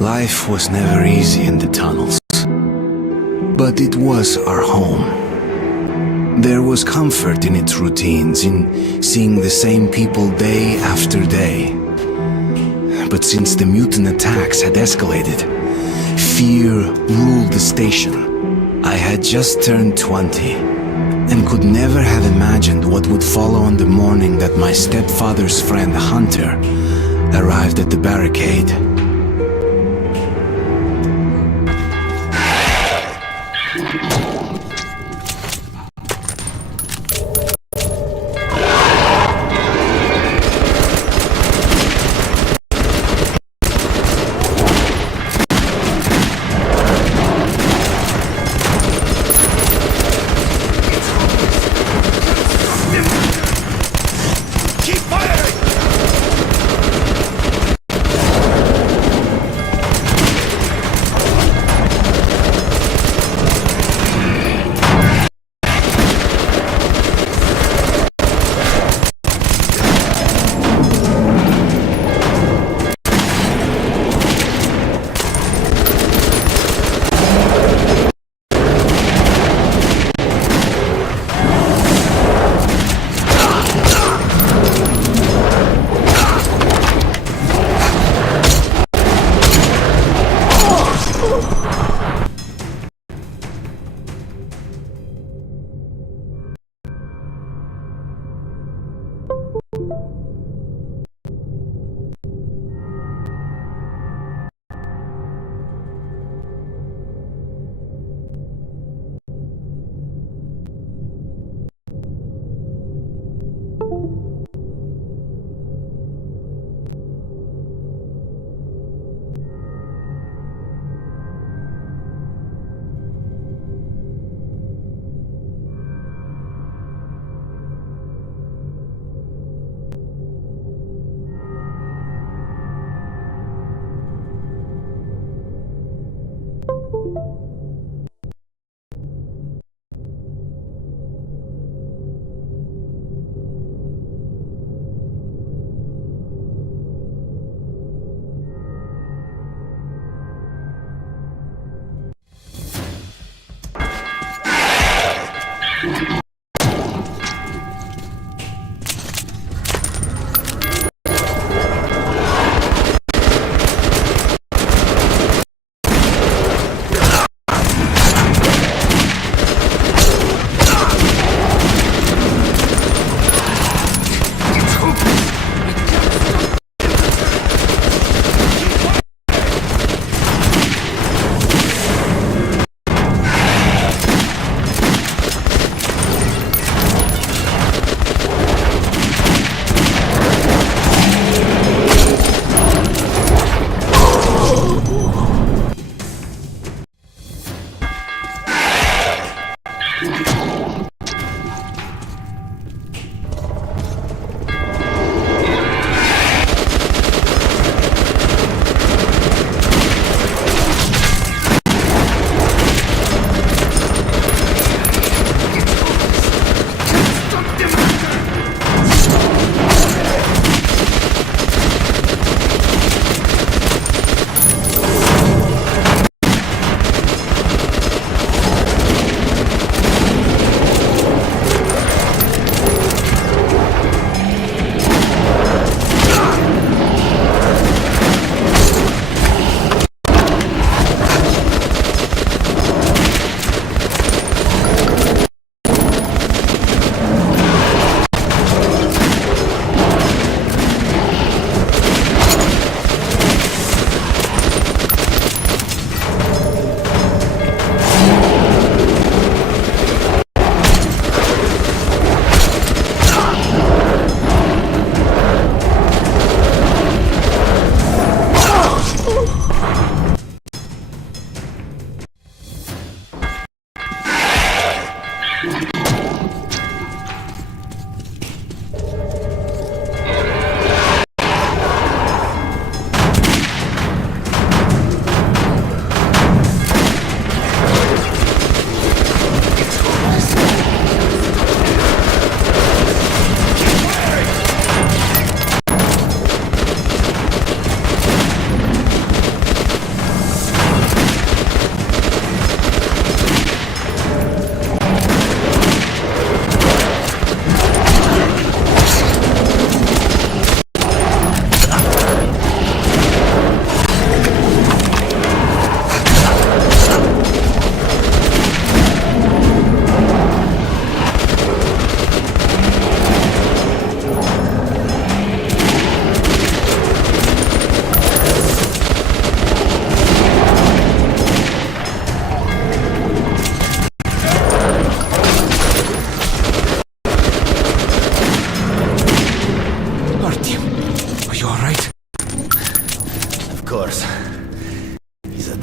Life was never easy in the tunnels, but it was our home. There was comfort in its routines, in seeing the same people day after day. But since the mutant attacks had escalated, fear ruled the station. I had just turned 20 and could never have imagined what would follow on the morning that my stepfather's friend Hunter arrived at the barricade.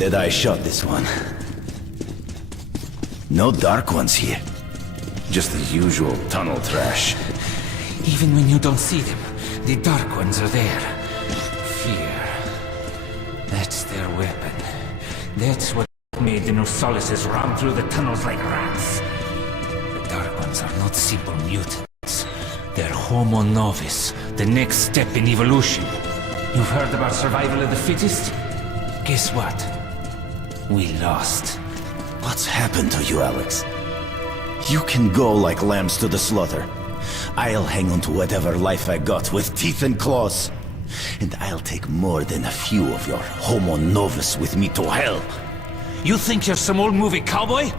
Jedi shot this one. No dark ones here. Just the usual tunnel trash. Even when you don't see them, the Dark Ones are there. Fear. That's their weapon. That's what made the Nosalises run through the tunnels like rats. The Dark Ones are not simple mutants. They're Homo Novus, the next step in evolution. You've heard about survival of the fittest? Guess what? We lost. What's happened to you, Alex? You can go like lambs to the slaughter. I'll hang on to whatever life I got with teeth and claws. And I'll take more than a few of your Homo Novus with me to hell. You think you're some old movie cowboy?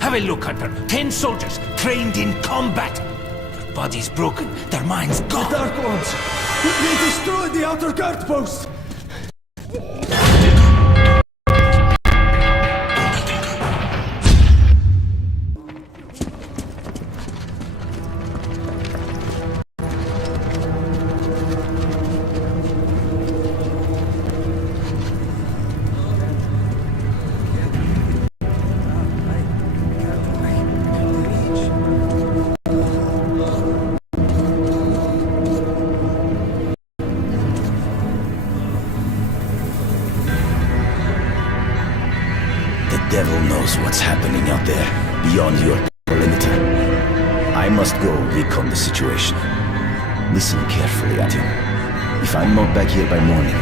Have a look, Hunter. 10 soldiers, trained in combat. Their bodies broken, their minds gone. The Dark Ones! They destroyed the outer guard post! The devil knows what's happening out there, beyond your perimeter. I must go recon the situation. Listen carefully at him. If I'm not back here by morning,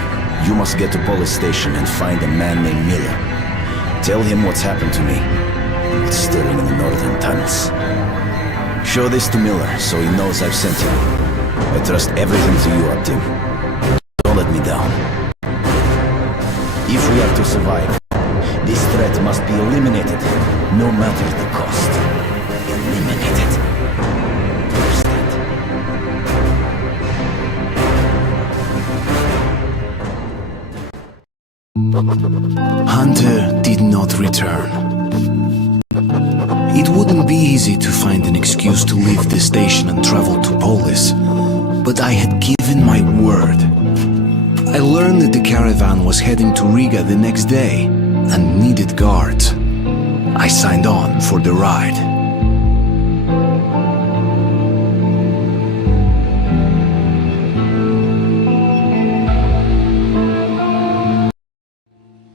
you must get to police station and find a man named Miller. Tell him what's happened to me. It's stirring in the northern tunnels. Show this to Miller so he knows I've sent him. I trust everything to you, Optim. Don't let me down. If we are to survive, this threat must be eliminated, no matter the cost. Eliminated. Understand? Hunter did not return. It wouldn't be easy to find an excuse to leave the station and travel to Polis, but I had given my word. I learned that the caravan was heading to Riga the next day and needed guards. I signed on for the ride.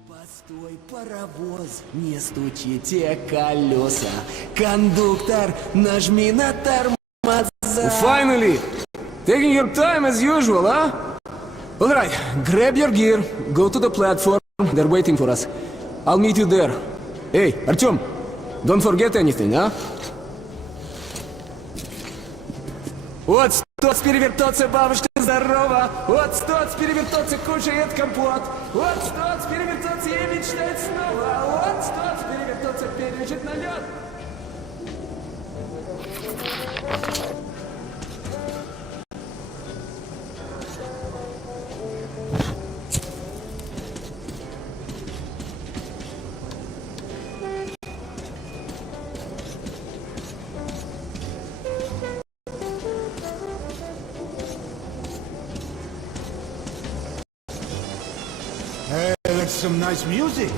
Постой, паровоз, не стучите колеса. Кондуктор, нажми на тормоза. Finally! Taking your time as usual, huh? Alright, grab your gear, go to the platform, they're waiting for us. I'll meet you there. Hey, Artyom, don't forget anything, huh? Вот стоц перевертаться, бабушка, здорово! Вот стоц перевертаться, кушает компот! Вот стоц перевертаться и мечтает снова! Вот стоц перевертаться, пережить на лед! That's some nice music.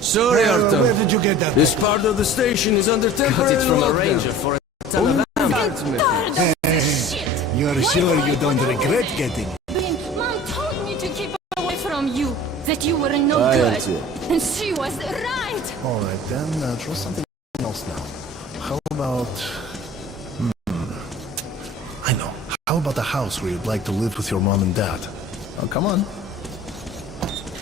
Sorry, Artyom. Where did you get that? This part of the station is under temporary Got it from a lockdown. ranger for a ton of You're sure you don't regret getting it? Mom told me to keep away from you, that you were no I good. am too. And she was right. All right, then try something else now. How about... I know. How about a house where you'd like to live with your mom and dad? Oh, come on.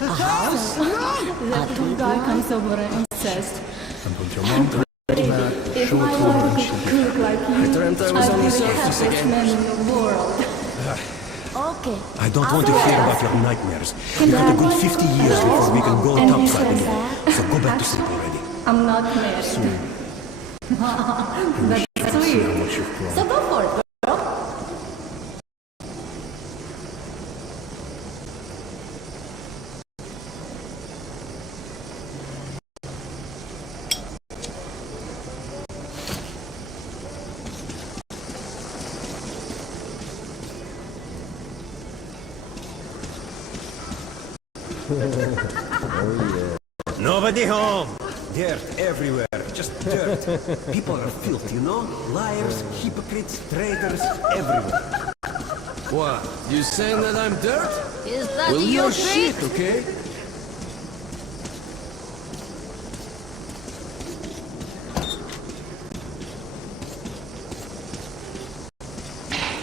That two guy comes over and says, And with your mom, if my mother could cook like you, dreamt I was I'd on be the the surface happiest again. man in the world. Okay. I don't want to hear about your nightmares. We got a good 50 years before we can go And he topside says again. that? So go back to sleep already. I'm not married. That's sweet. what you've grown. So go for it, girl. Everybody home! Dirt everywhere, just dirt. People are filthy, you know? Liars, hypocrites, traitors, everywhere. What? You saying that I'm dirt? Is that Well, your you're shit, okay?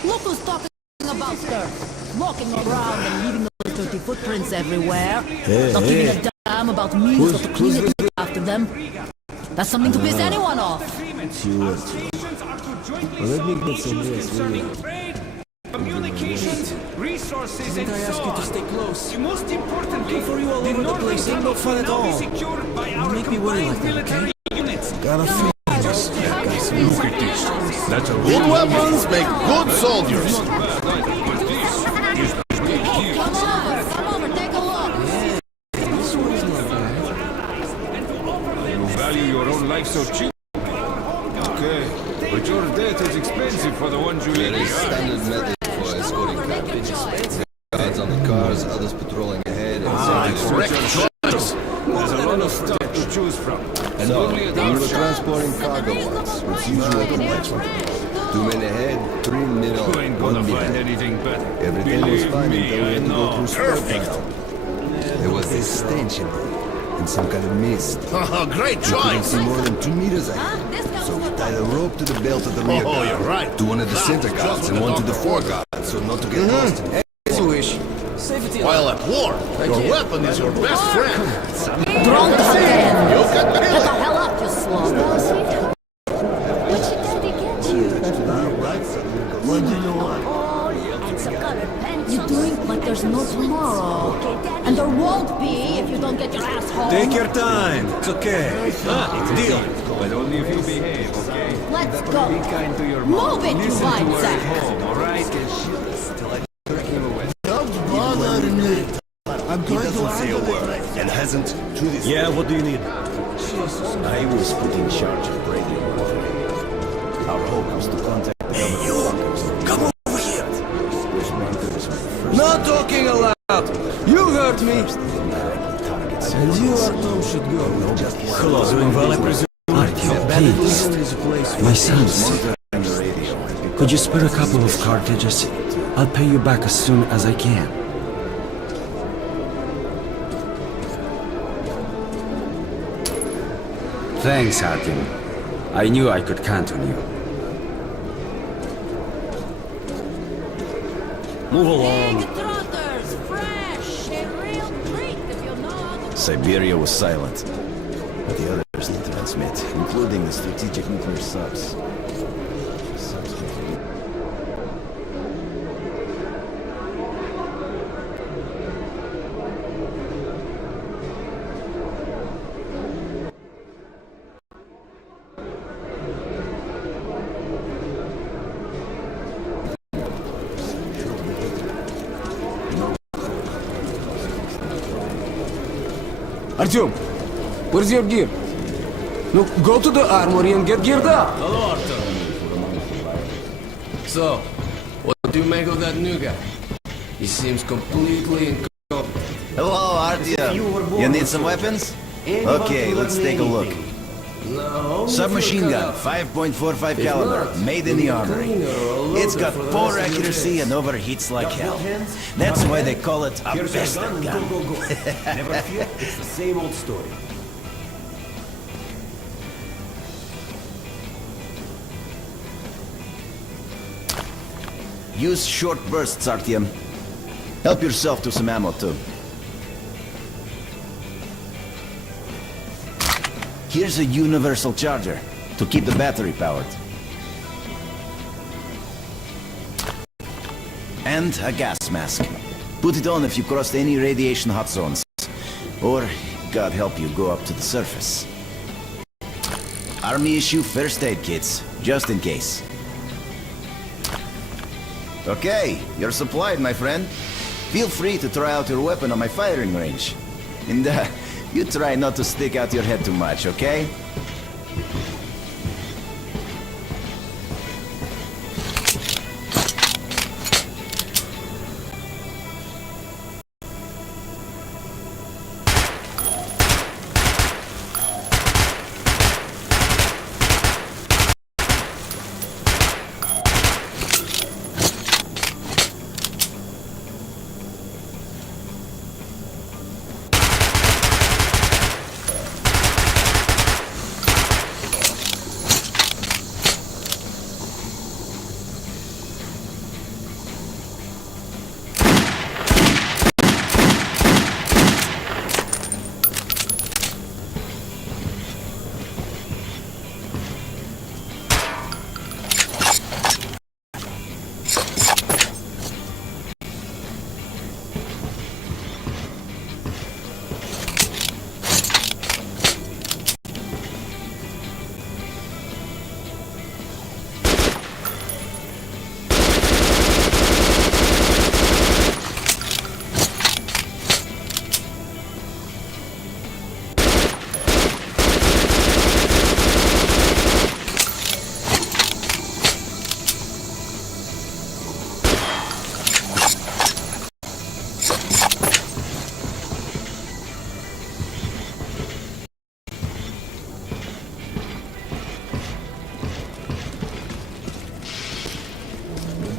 Look who's talking about dirt. Walking around and leaving those dirty footprints everywhere. Not giving a damn about me or to clean it after them. That's something to piss anyone off. Let me get some rest, will you? Communications, resources, and Didn't I ask so you to on. stay close? Most importantly, Looking for you all the over the northern place ain't no tunnels fun will at now be all. secured by our Make me worry like combined that, okay? military units. Got a feeling just Look at this. That's a Good weapons make good soldiers. Come over, take a look. this one's not bad. You value your own life so cheap. Okay, but your death is expensive for the ones you leave There is behind. standard method for escorting cartridges. Guards on the cars, others patrolling ahead, and Correct choice. There's a lot of stuff to choose from. And so, only at we our were shop. transporting cargo once, with usual compartment. 2 men ahead, 3 in middle, You ain't 1 gonna find behind. anything better. Everything was Believe fine me, until we I had to go know. through spare tile. There was this stench in there, and some kind of mist. Great Couldn't choice. see more than 2 meters ahead. So we tied a rope to the belt of the rear Oh, guard, you're right. to one of the That's center just guards what and the one to the doctor fore guard, so not to get lost in As you wish. Safety. While at war, your weapon is your best friend. Drunk again. You can Get kill the it. hell up, you slob. What should daddy get you? What do you want? And some colored pencils. You're doing like there's no tomorrow. And there won't be if you don't get your ass home. Take your time, it's okay. Deal. But only if you behave, okay? Let's go. Be kind to your mom. Move it, you Listen to white her sack. at home, alright? Don't bother me. I'm going to say a word, and hasn't to this Yeah, what do you need? I was put in charge of radio warfare. Our hope was to contact the government. Come over here! Those bunkers were the first Not talking aloud. You hurt me. indirect targets. And you, Artem, should go. Hello, doing well, I presume? Please, my sons, On the radio. could you spare a couple of cartridges? I'll pay you back as soon as I can. Thanks, Hatim. I knew I could count on you. Move along. Big trotters, fresh, a real treat if you know how to... Siberia was silent, but the others did transmit, including the strategic nuclear subs. Artyom, where's your gear? No, go to the armory and get geared up. Hello, Arthur. So, what do you make of that new guy? He seems completely incompetent. Hello, Artyom. You need some weapons? Okay, let's take a look. No, Submachine gun, 5.45 caliber, made in the armory. It's got poor accuracy and overheats like hell. That's why they call it a Here's your bastard gun and gun. go, go, go. Never fear, it's the same old story. Use short bursts, Artyom. Help yourself to some ammo, too. Here's a universal charger to keep the battery powered. And a gas mask. Put it on if you crossed any radiation hot zones. Or, God help you, go up to the surface. Army issue first aid kits, just in case. Okay, you're supplied, my friend. Feel free to try out your weapon on my firing range. And you try not to stick out your head too much, okay?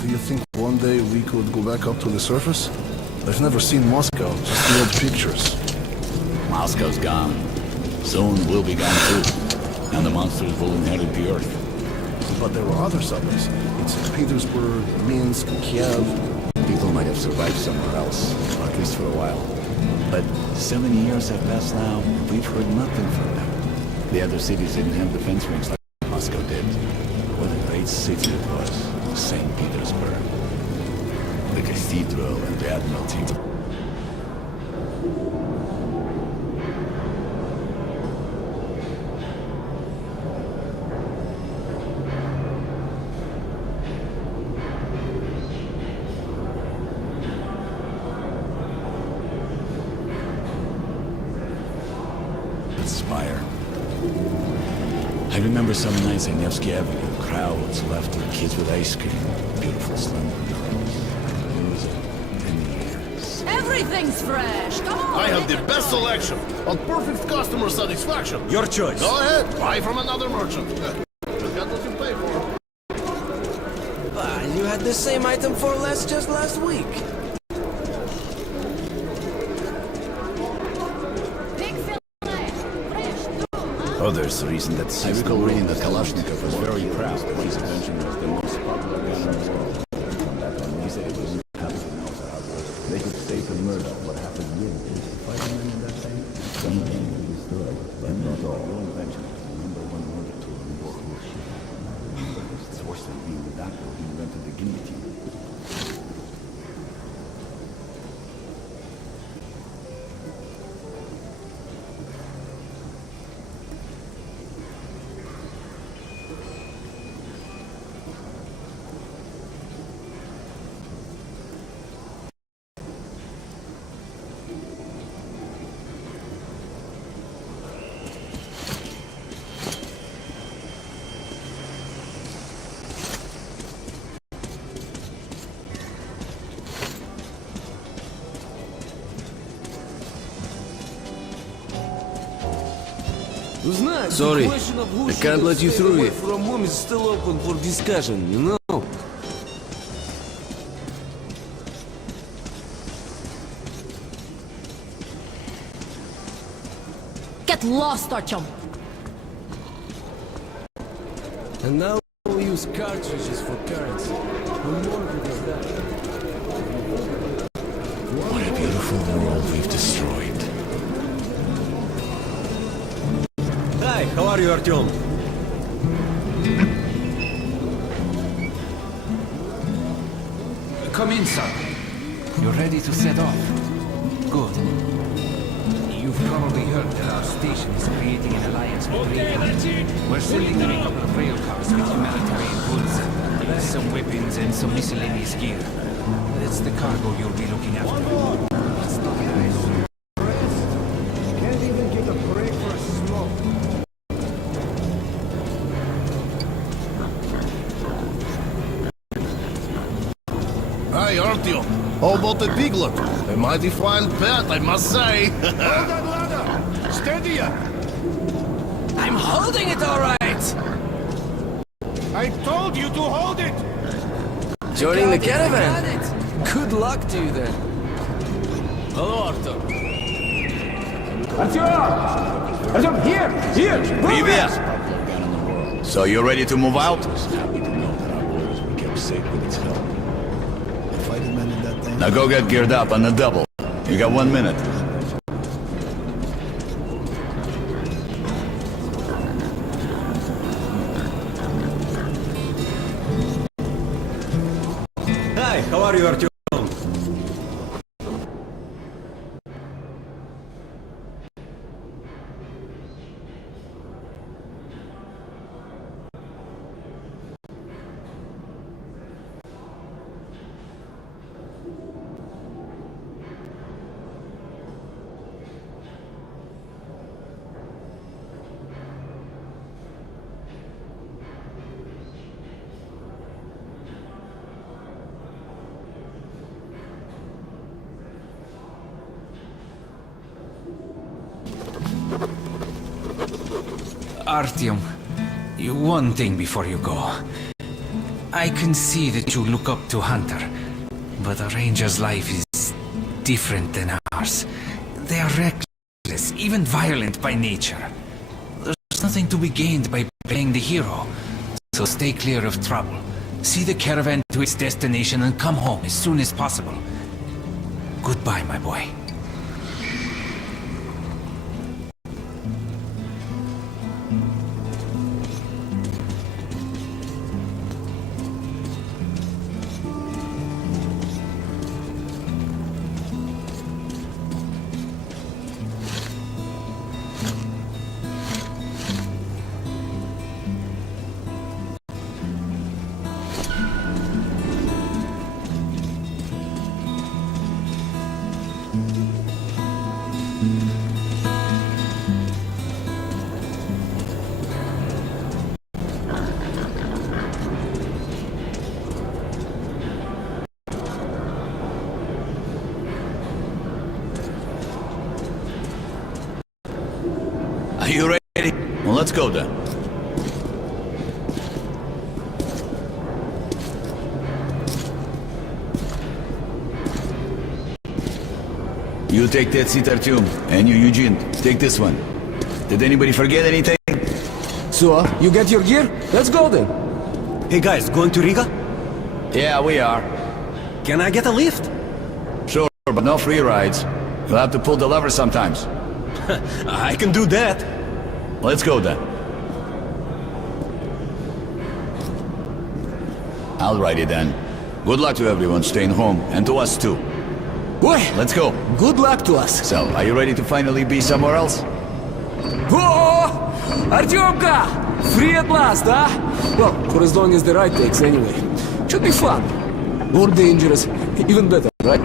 Do you think one day we could go back up to the surface? I've never seen Moscow, just the old pictures. Moscow's gone. Soon we'll be gone too. And the monsters will inherit the Earth. But there were other cities. In St. Petersburg, Minsk, Kiev. People might have survived somewhere else, or at least for a while. But so many years have passed now, we've heard nothing from them. The other cities didn't have defense rings like Moscow did. What a great city it was, St. Petersburg. The cathedral and the Admiralty. Spire. I remember some nights on Nevsky Avenue, crowds, laughter, kids with ice cream, beautiful slender girls, music, and the air. Everything's fresh. Come on. I have the best selection on perfect customer satisfaction. Your choice. Go ahead, buy from another merchant. You got what you pay for. You had the same item for less just last week. Oh, there's a reason that I recall reading that Kalashnikov was very proud that his invention was the most popular gun in the world. From that on, he said it was half the knows how it was. They could stay for murder, what happened here? Fighting men in that time? Some things were destroyed, but not all. Your invention was the #1 murder tool in war shit. It's worse than being the doctor who invented the guillotine. Sorry, I can't let you through here. From whom is still open for discussion, you know? Get lost, Artyom. And now we use cartridges for currency. No more because that. What a beautiful world we've destroyed. Hi, how are you, Artyom? Come in, son. You're ready to set off? Good. You've probably heard that our station is creating an alliance with REDUX. We're sending them a couple of rail cars with humanitarian goods, some weapons and some miscellaneous gear. That's the cargo you'll be looking after. It's not nice. Can't even get a break for a smoke. Hi, Artyom. How about the piglet? A mighty fine pet, I must say. Hold that ladder! Steady ya! I'm holding it all right! I told you to hold it! Joining the caravan? Good luck to you then. Hello, Arthur. Artyom, here! Привет! So you're ready to move out? Happy to know that our borders were kept safe with its help. Fighting men in that thing? Now go get geared up on the double. You got 1 minute. Hi, how are you, Artyom? Artyom, one thing before you go. I can see that you look up to Hunter, but a ranger's life is different than ours. They are reckless, even violent by nature. There's nothing to be gained by playing the hero, so stay clear of trouble. See the caravan to its destination and come home as soon as possible. Goodbye, my boy. Are you ready? Well, let's go then. You take that seat, Artyom, and you, Eugene, take this one. Did anybody forget anything? So, you get your gear? Let's go then. Hey guys, going to Riga? Yeah, we are. Can I get a lift? Sure, but no free rides. You'll have to pull the lever sometimes. I can do that. Let's go then. Alrighty then. Good luck to everyone staying home, and to us too. Boy, Let's go. good luck to us. So, are you ready to finally be somewhere else? Oh, Artyomka! Free at last, huh? Well, for as long as the ride takes anyway. Should be fun. Or dangerous. Even better, right?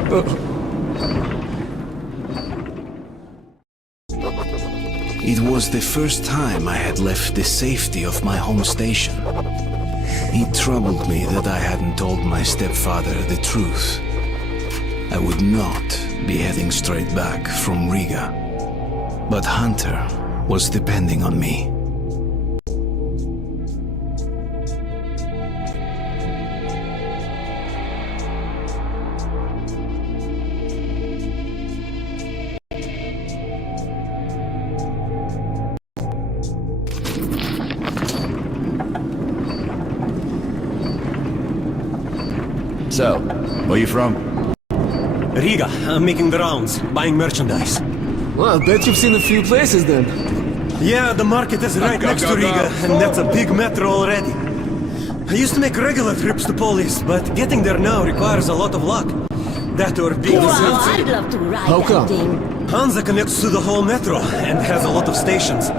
It was the first time I had left the safety of my home station. It troubled me that I hadn't told my stepfather the truth. I would not be heading straight back from Riga. But Hunter was depending on me. So, where you from? Riga, I'm making the rounds, buying merchandise. Well, I bet you've seen a few places then. Yeah, the market is right next to Riga, and that's a big metro already. I used to make regular trips to Polis, but getting there now requires a lot of luck. That or being Wow, I'd love to ride How that come? thing. Hansa connects to the whole metro and has a lot of stations,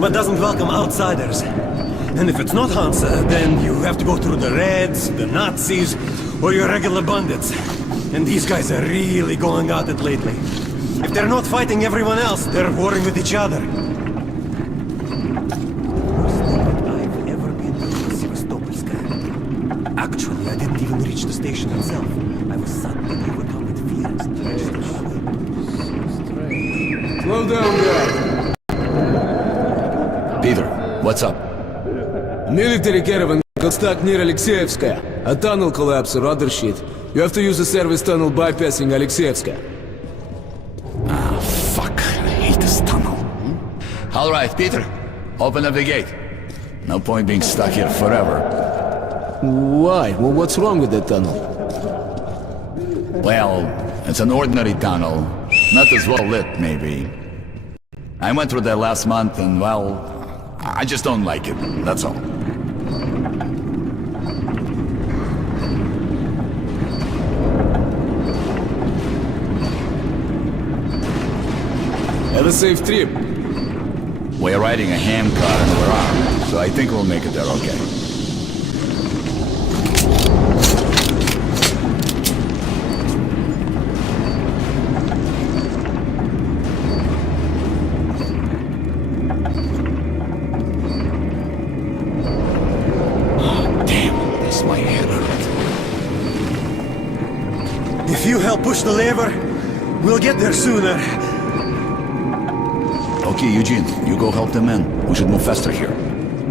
but doesn't welcome outsiders. And if it's not Hansa, then you have to go through the Reds, the Nazis, or your regular bandits. And these guys are really going at it lately. If they're not fighting everyone else, they're warring with each other. Worst thing that I've ever been through was Sevastopolskaya. Actually, I didn't even reach the station itself. I was suddenly overcome with fear and strange. Slow down, guy. Peter, what's up? Military caravan got stuck near Alexeyevskaya. A tunnel collapsed or other shit. You have to use the service tunnel bypassing Alexeyevskaya. Ah, fuck. I hate this tunnel. Alright, Peter. Open up the gate. No point being stuck here forever. Why? Well, what's wrong with that tunnel? Well, it's an ordinary tunnel. Not as well lit, maybe. I went through that last month and, well, I just don't like it. That's all. Have a safe trip. We're riding a hand car and we're armed, so I think we'll make it there okay. If you help push the lever, we'll get there sooner. Okay, Eugene, you go help the men. We should move faster here.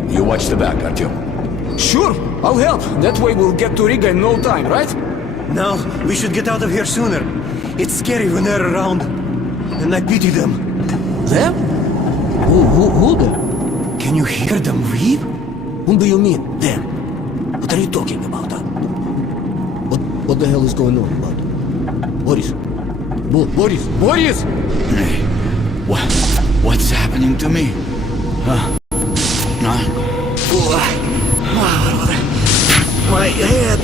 You watch the back, Artyom. Sure, I'll help. That way we'll get to Riga in no time, right? Now, we should get out of here sooner. It's scary when they're around. And I pity them. Them? Who them? Can you hear them weep? Whom do you mean, them? What are you talking about, huh? What the hell is going on about? Boris? Boris! Hey, what's happening to me? My head!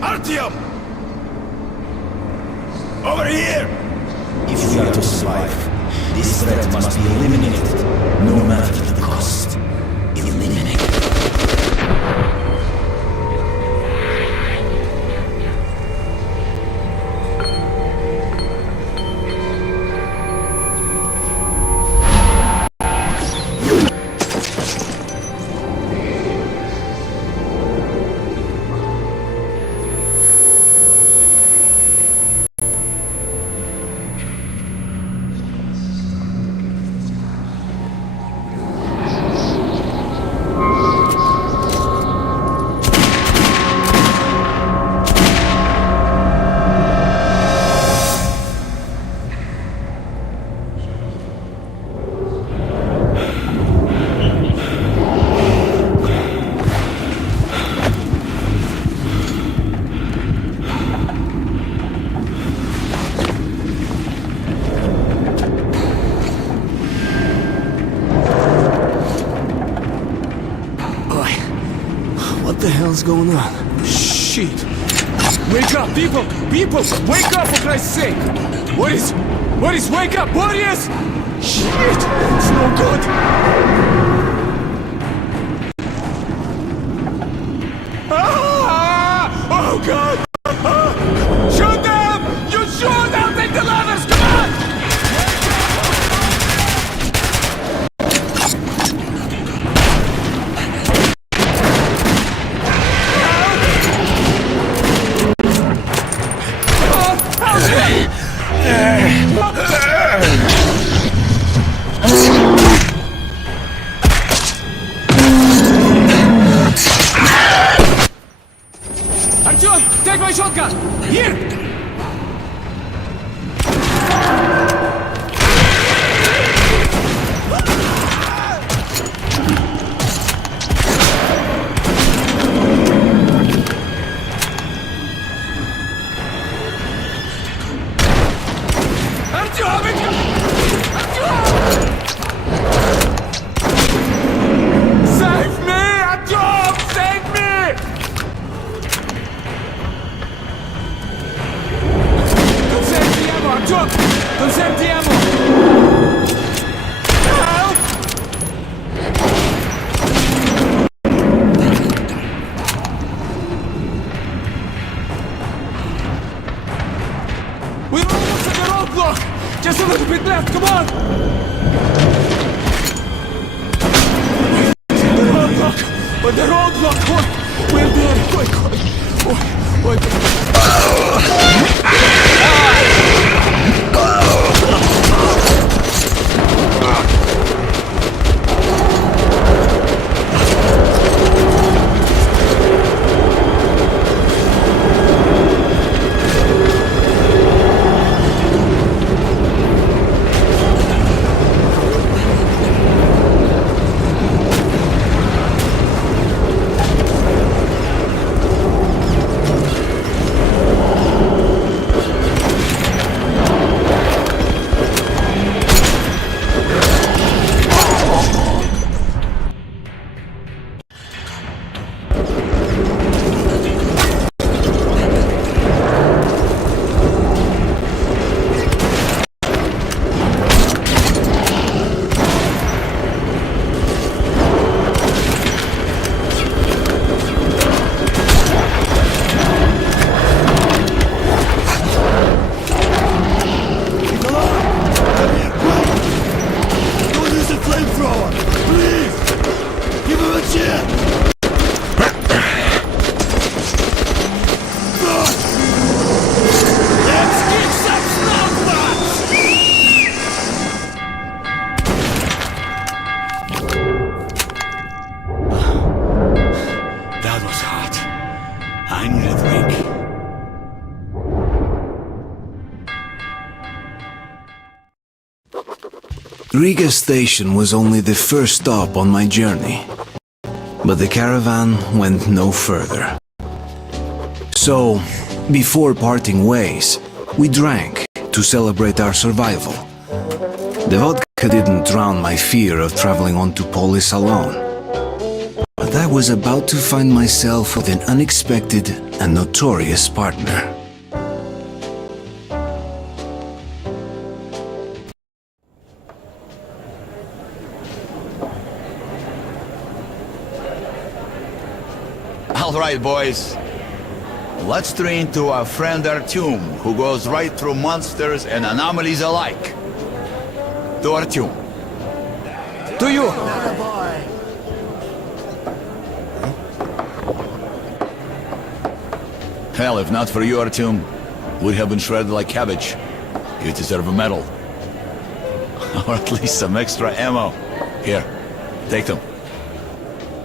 Artyom! Over here! If we are to survive, this threat must be eliminated, no matter the cost. Eliminate. What the hell's going on? Shit! Wake up, people! People! Wake up, for Christ's sake! Boris! Boris, wake up! Boris! Shit! It's no good! Ah! Oh, God! Ah! Shoot them! You shoot! I'll take the ladders! Come on! Artyom, take my shotgun! Here! Save me! Artyom! Save me! Conserviamo, Artyom! Conserviamo! Help! We're almost at the roadblock! Just a little bit left, come on! The roadblock! We're there! Quick! Riga station was only the first stop on my journey, but the caravan went no further. So, before parting ways, we drank to celebrate our survival. The vodka didn't drown my fear of traveling on to Polis alone, but I was about to find myself with an unexpected and notorious partner. All right, boys. Let's train to our friend Artyom, who goes right through monsters and anomalies alike. To Artyom. To you! Hell, if not for you, Artyom, we'd have been shredded like cabbage. You deserve a medal. Or at least some extra ammo. Here, take them.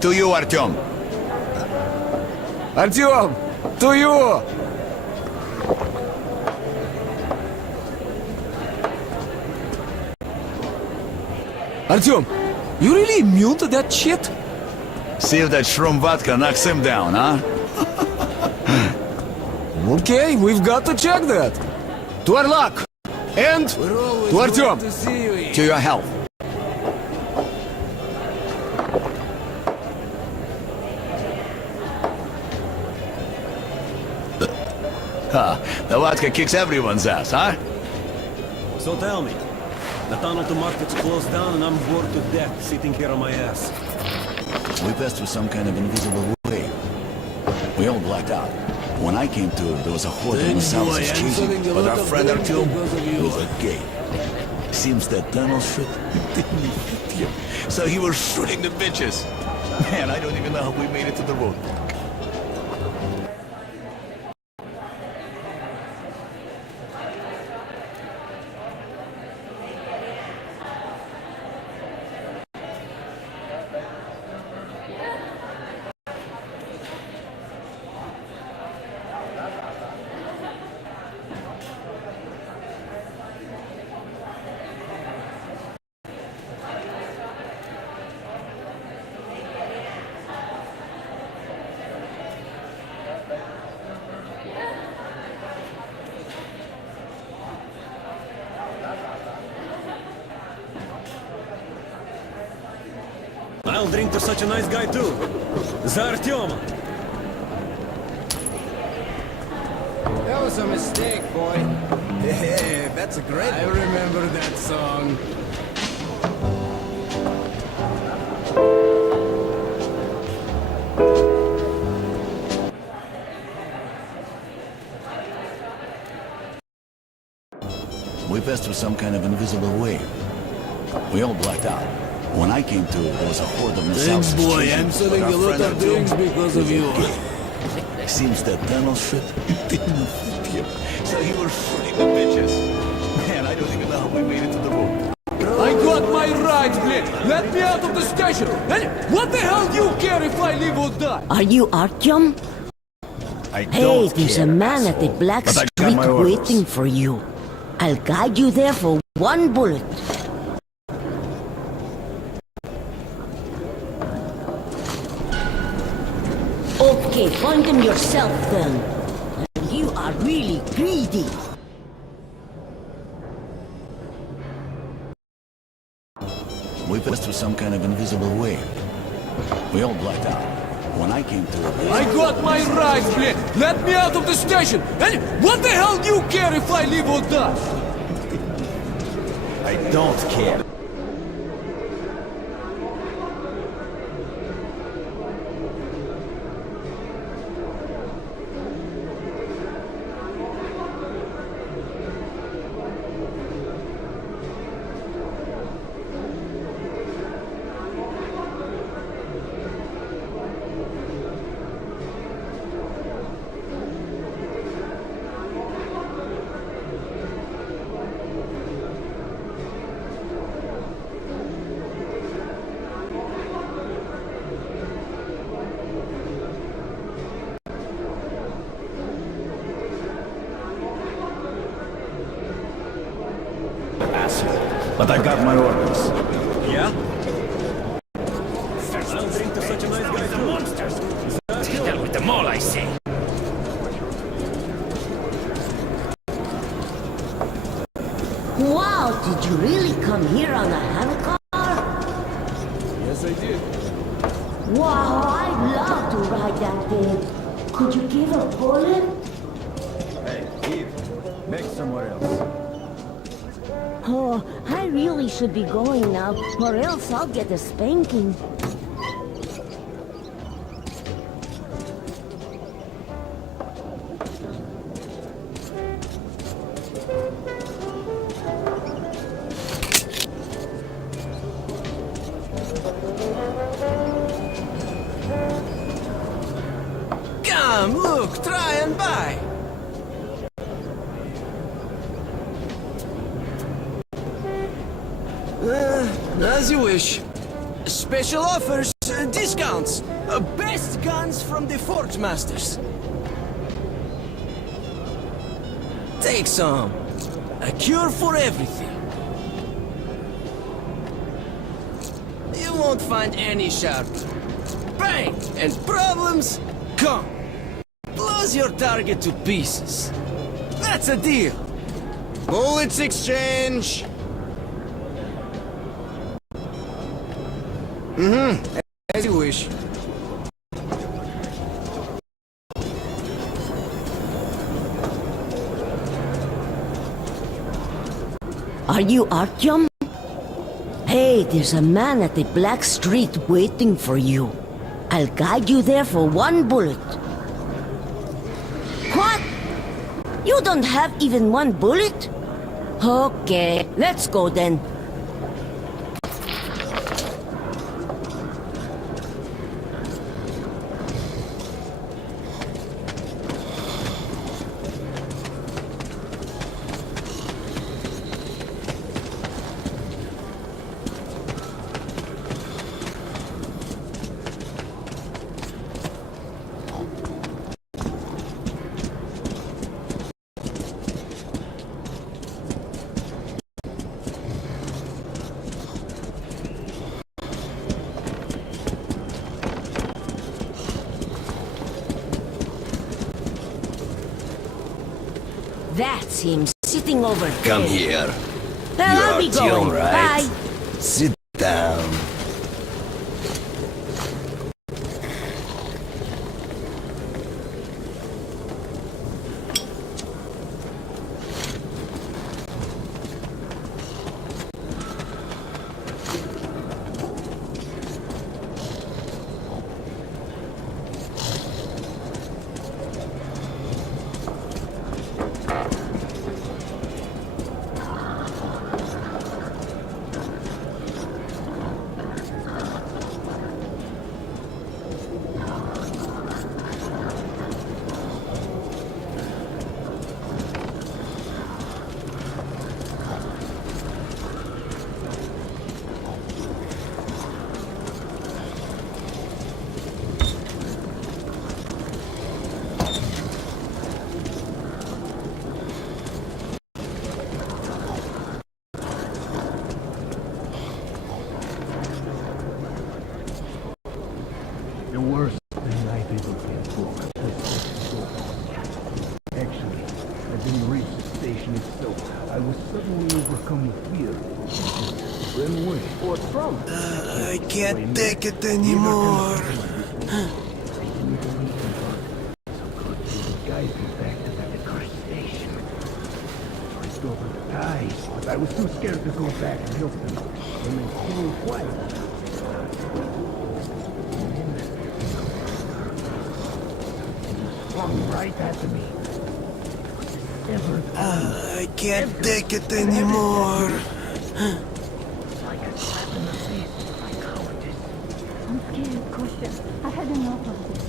To you, Artyom. Артем! To you! Артем, you really immune to that shit? See if that shroom vodka knocks him down, huh? Okay, we've got to check that. To our luck! And to Артем! To your health. The vodka kicks everyone's ass, huh? So tell me, the tunnel to market's closed down and I'm bored to death sitting here on my ass. We passed through some kind of invisible way. We all blacked out. When I came to, there was a horde of Massalis chasing, but our friend Artyom was a gay. Seems that tunnel shit didn't fit him, so he was shooting the bitches. Man, I don't even know how we made it to the road. I'll drink to such a nice guy too. За Артема! That was a mistake, boy. Hey, that's a great I remember that song. We passed through some kind of invisible way. We all blacked out. When I came to, there was a horde of Thanks, Massalis boy. chasing, I'm but selling our a lot friend of Artyom drinks because of was a you. gay. Seems that tunnel shit didn't fit him, so he was shooting the bitches. Man, I don't even know how we made it to the road. I got my rights, blade. Let me out of the station. And what the hell do you care if I live or die? Are you Artyom? I Hey, don't there's care, a man at the asshole, Black but I got Street my orders. waiting for you. I'll guide you there for one bullet. Okay, find him yourself then. You are really greedy. We passed through some kind of invisible way. We all blacked out. When I came to, I got my rights, blade. Let me out of the station. And what the hell do you care if I live or die? I don't care. but I got my orders. Yeah? I'll drink to such a nice guy too. Monsters! To hell with them all, I say! Wow, did you really come here on a handcar? Yes, I did. Wow, I'd love to ride that thing. Could you give a bullet? Hey, Eve, make somewhere else. Oh, I really should be going now, or else I'll get a spanking. Come, look, try and buy. As you wish. Special offers, discounts. Best guns from the Forge Masters. Take some. A cure for everything. You won't find any sharper. Bang! And problems gone. Blows your target to pieces. That's a deal. Bullets exchange. As you wish. Are you Artyom? Hey, there's a man at the Black Street waiting for you. I'll guide you there for one bullet. What? You don't have even one bullet? Okay, let's go then. That's him sitting over there. Come here. Well, You I'll are be going. Artyom, right? Bye. Sit down. The worst thing I've ever been through was so actually, I didn't reach the station itself. I was suddenly overcome with fear. Ran away. What's from? I can't take it anymore. Guide me back to that accursed station. I restored the ties, but I was too scared to go back and help them. And they came quiet. Flung right at me. I can't take it anymore. Like a slap in the face. My cowardice. I'm scared, Kostya. I had enough of this.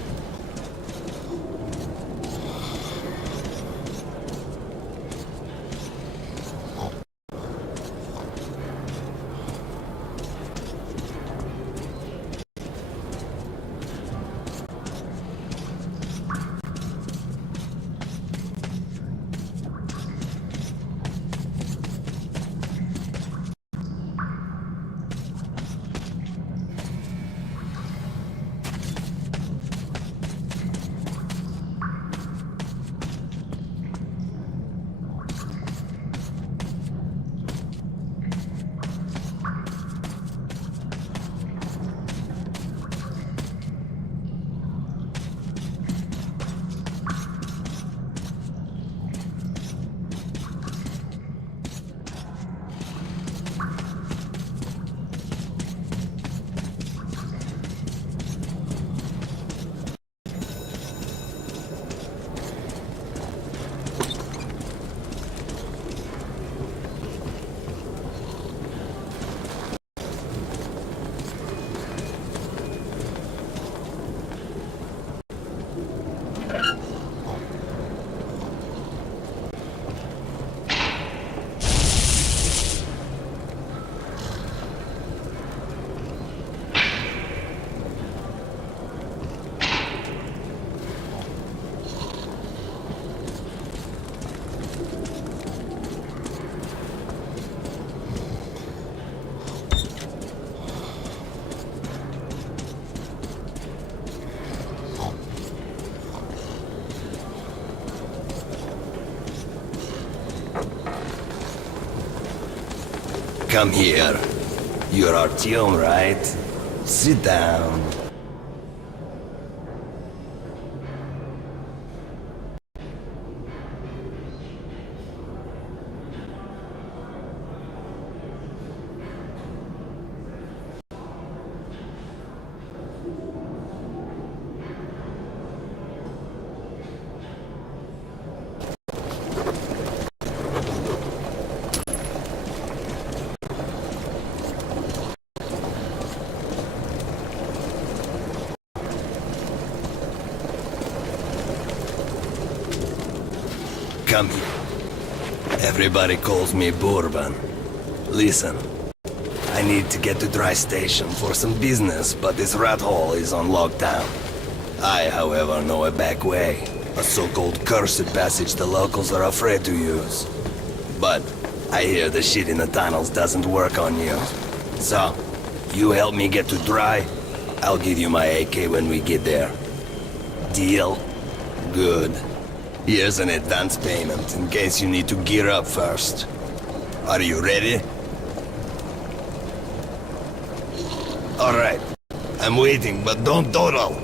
Come here. You're Artyom, right? Sit down. Come here. Everybody calls me Bourbon. Listen, I need to get to Dry Station for some business, but this rat hole is on lockdown. I, however, know a back way. A so-called cursed passage the locals are afraid to use. But I hear the shit in the tunnels doesn't work on you. So, you help me get to Dry, I'll give you my AK when we get there. Deal? Good. Here's an advance payment in case you need to gear up first. Are you ready? Alright. I'm waiting, but don't dawdle.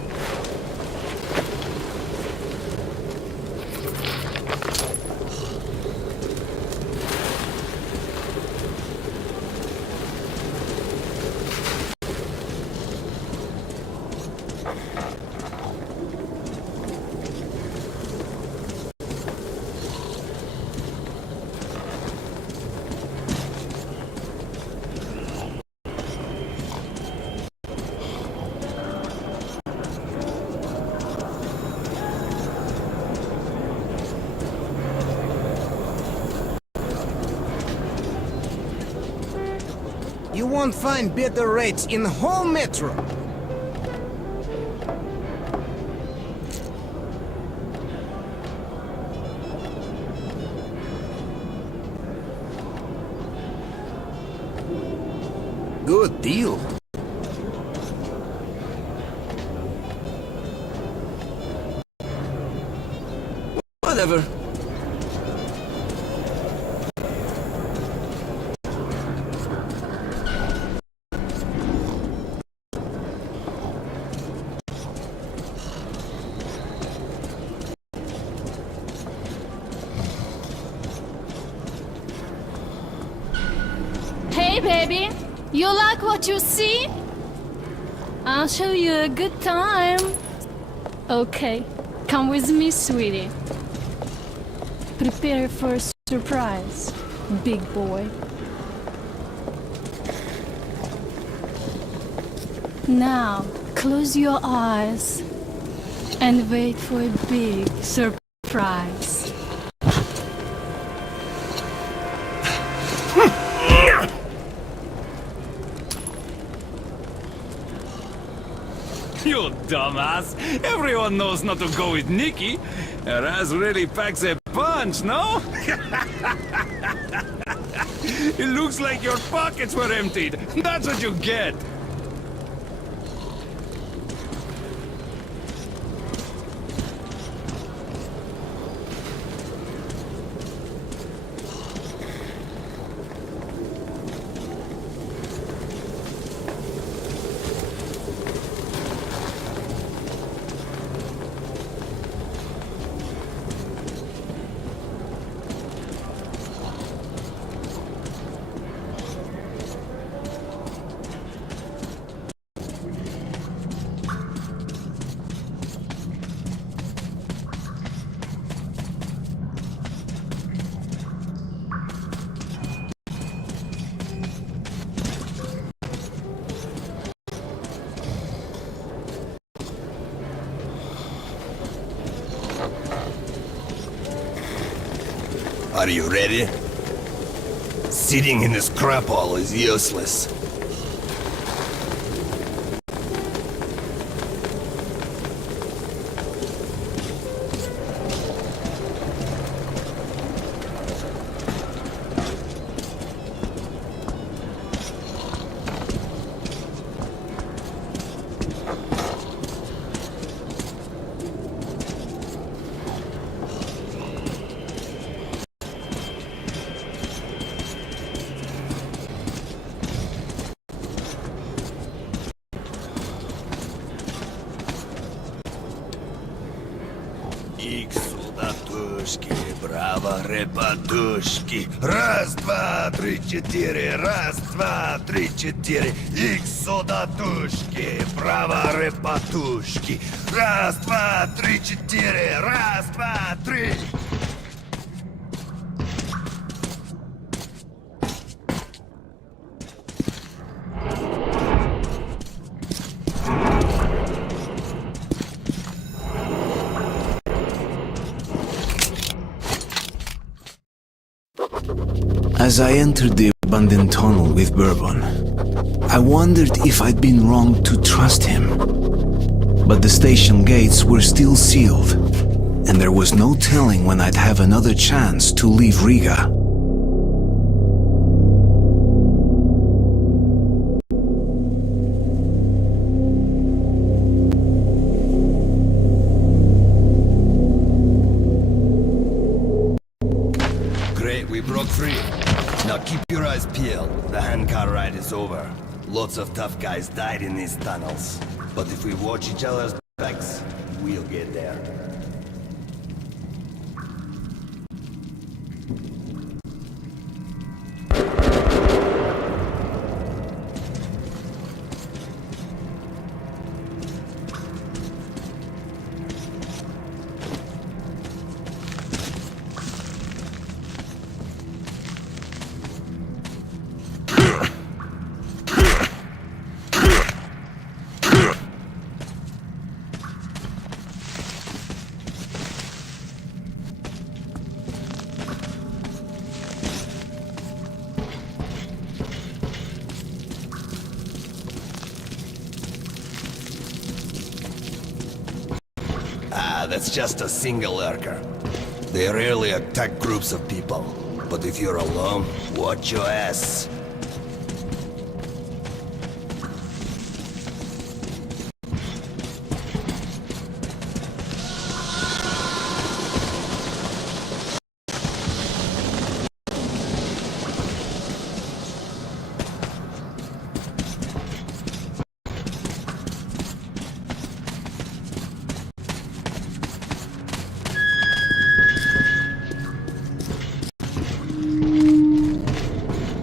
You won't find better rates in the whole metro. Good deal. Whatever. Hey, baby. You like what you see? I'll show you a good time. Okay, come with me, sweetie. Prepare for a surprise, big boy. Now, close your eyes and wait for a big surprise. You dumbass! Everyone knows not to go with Nikki. Her ass really packs a punch, no? It looks like your pockets were emptied. That's what you get. Are you ready? Sitting in this crap hole is useless. Право, репатушки. Раз, два, три, четыре. Раз, два, три, четыре. Икс содатушки. Право, репатушки. Раз, два, три, четыре. Раз, два, три. As I entered the abandoned tunnel with Bourbon, I wondered if I'd been wrong to trust him. But the station gates were still sealed, and there was no telling when I'd have another chance to leave Riga. Great, we broke free. Now keep your eyes peeled. The handcar ride is over. Lots of tough guys died in these tunnels. But if we watch each other's backs, we'll get there. That's just a single lurker. They rarely attack groups of people. But if you're alone, watch your ass.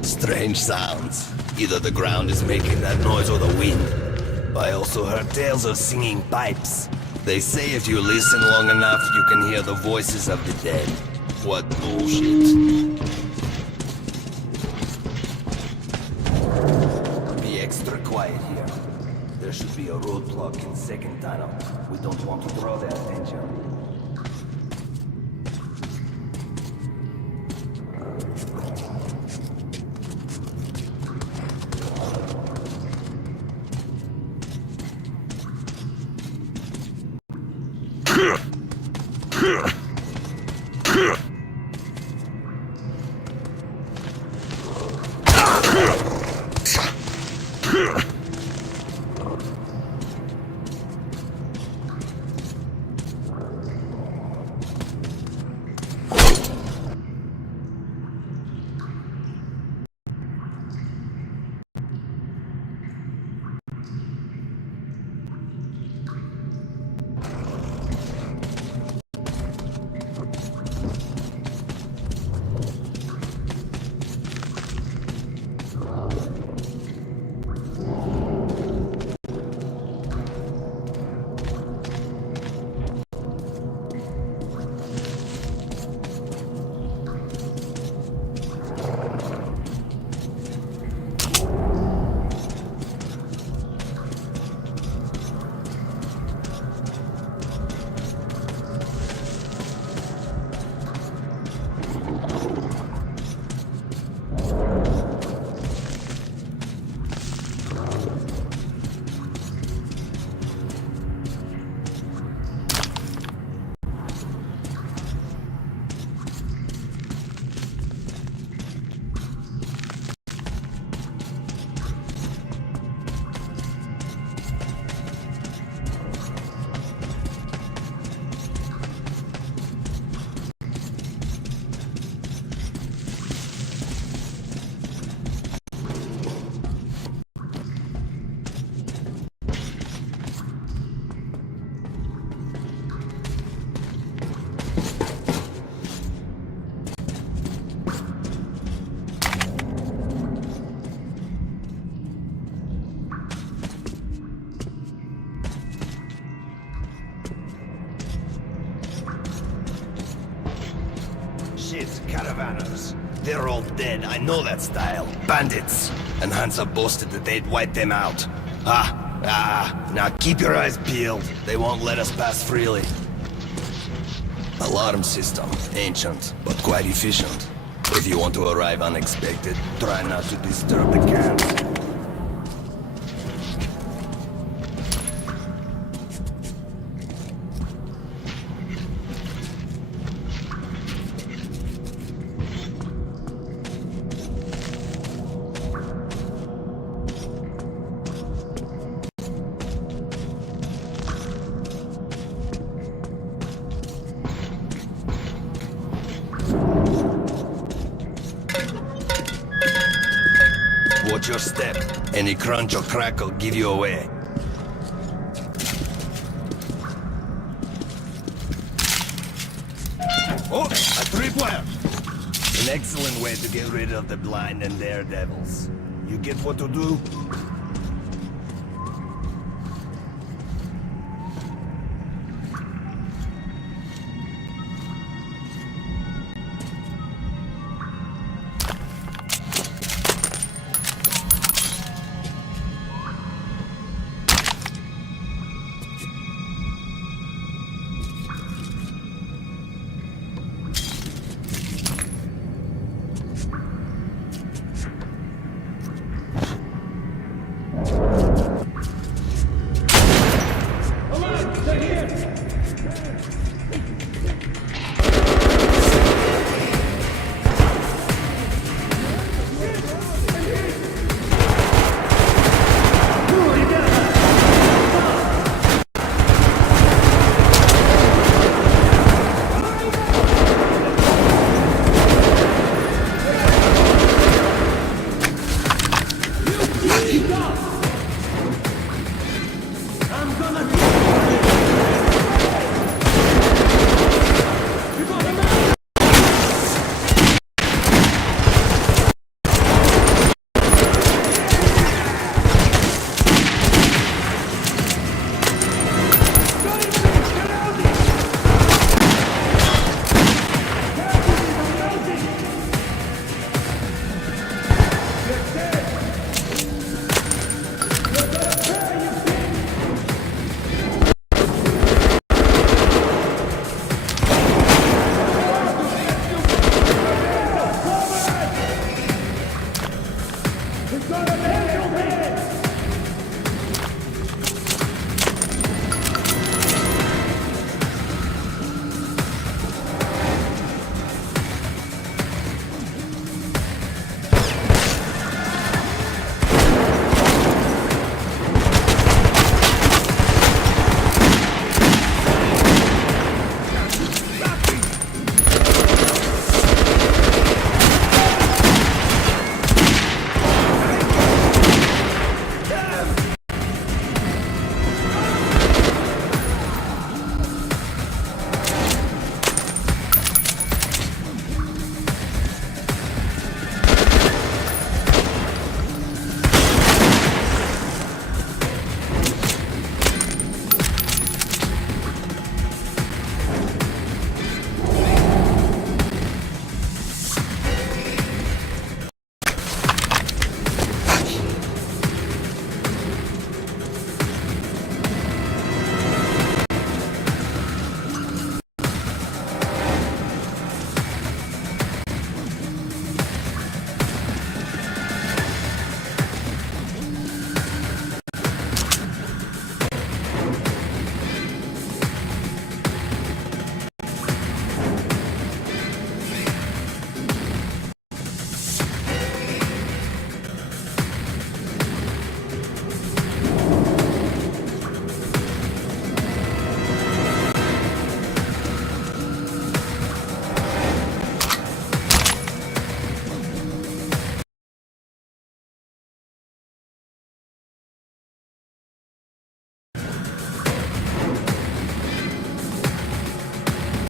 Strange sounds. Either the ground is making that noise or the wind. I also heard tales of singing pipes. They say if you listen long enough, you can hear the voices of the dead. What bullshit. Be extra quiet here. There should be a roadblock in second tunnel. We don't want to draw their attention. Shit, caravanners. They're all dead, I know that style. Bandits! And Hansa boasted that they'd wipe them out. Now keep your eyes peeled. They won't let us pass freely. Alarm system. Ancient, but quite efficient. If you want to arrive unexpected, try not to disturb the camp. Watch your step. Any crunch or crack will give you away. Oh, a tripwire! An excellent way to get rid of the blind and daredevils. You get what to do?